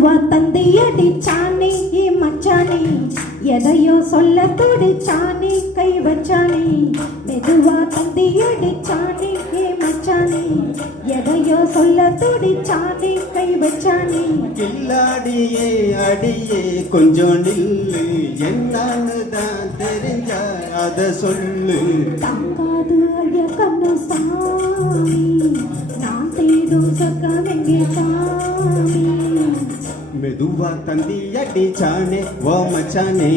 மெதுவா தந்தி அடிச்சானே ஏ மச்சானே எதையோ சொல்ல துடிச்சானே கை வச்சானே மெதுவா தந்தி அடிச்சானே ஏ மச்சானே எதையோ சொல்ல துடிச்சானே கை வச்சானே கில்லாடியே அடியே கொஞ்சம் நில்லு என்னன்னு தான் தெரிஞ்ச அத சொல்லு தங்காது ஐய கண்ணு சாமி நான் தேடும் சொர்க்கம் எங்கே சாமி மெதுவா தந்தி அடிச்சானே ஓ மச்சானே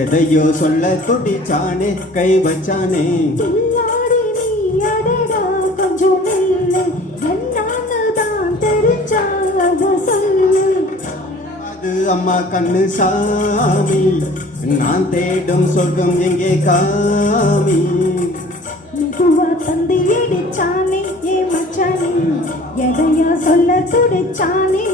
எதையோ சொல்ல துடிச்சானே கை வச்சானே கில்லாடி நீ அடடா கொஞ்சம் நில்லு என்னன்னு தான் தெரிஞ்சா அத சொல்லு அது அம்மா கண்ணு சாமி நான் தேடும் சொர்க்கம் எங்கே காமி மெதுவா தந்தி அடிச்சானே ஏ மச்சானே எதையோ சொல்ல துடிச்சானே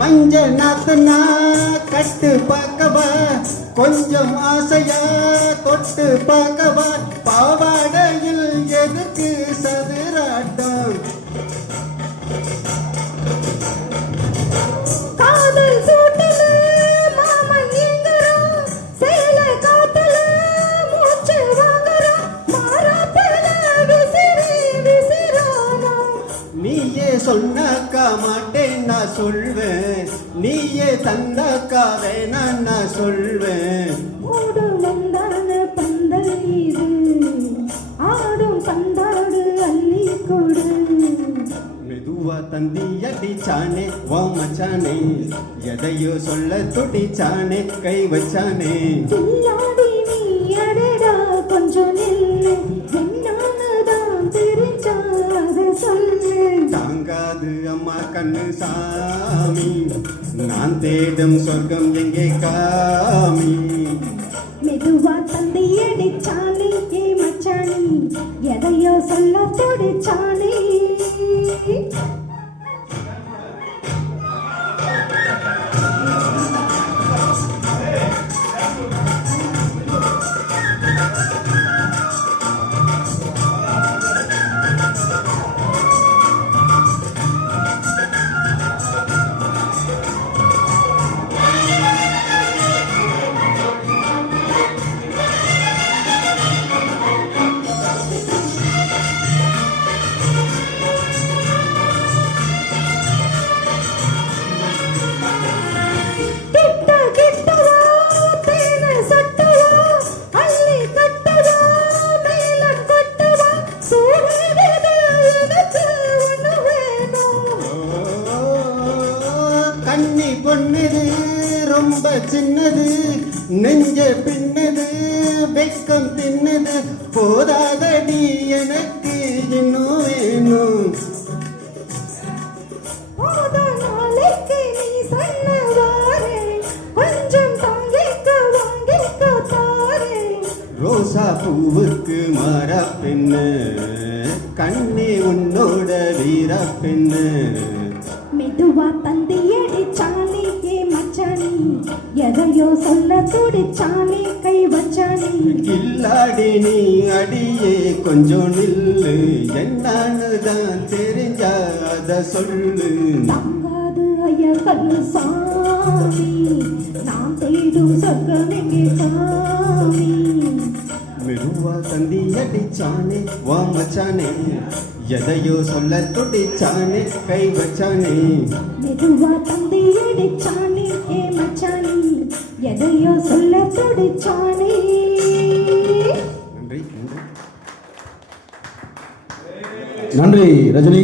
மஞ்ச நாத்துனா கட்டு பார்க்கவா கொஞ்சம் ஆசையா தொட்டு பார்க்கவா பாவாடையில் எதுக்கு சதுராட்டம் காதல் சூட்டல மாமன் எங்கறான் சேல காத்தல மூச்சு வாங்கறான் மாறாப்பல விசிறானா நீயே சொன்னாக்கா மாட்டேன் நான் சொல்வேன் நீயே தந்தாக்கா வேணா நான் சொல்வேன் ஓடு வந்தான பந்தல் இது ஆடும் பந்தாடு அள்ளி கொடு மெதுவா தந்தி அடிச்சானே ஓ மச்சானே எதையோ சொல்ல துடிச்சானே கை வச்சானே கில்லாடி நீ அடடா கொஞ்சம் நில்லு என்னன்னு தான் தெரிஞ்சா அத சொல்லு தாங்காது அம்மா கண்ணு சாமி நான் தேடும் சொர்க்கம் எங்கே காமி மெதுவா தந்தி அடிச்சானே ஏ மச்சானே எதையோ சொல்ல துடிச்சானே கண்ணி பொண்ணுது ரொம்ப சின்னது நெஞ்ச பின்னது வெக்கம் தின்னது போதாதடி எனக்கு இன்னும் வேணும் ரோசா பூவுக்கு மாற பெண்ணு கண்ணே உன்னோட வீர பெண்ணு மெதுவா தந்தி அடிச்சானே ஏ மச்சானே எதையோ சொல்ல துடிச்சானே கை வச்சானே கில்லாடி நீ அடியே கொஞ்சம் நில்லு என்னன்னு தான் தெரிஞ்சா அத சொல்லு தங்காது ஐய கண்ணு சாமி நான் தேடும் சொர்க்கம் எங்கே சாமி மெதுவா தந்தி அடிச்சானே வா மச்சானே எதையோ சொல்ல துடிச்சானே கை வச்சானே மெதுவா தந்தி அடிச்சானே ஏ மச்சானே எதையோ சொல்ல துடிச்சானே நன்றி நன்றி ரஜினி.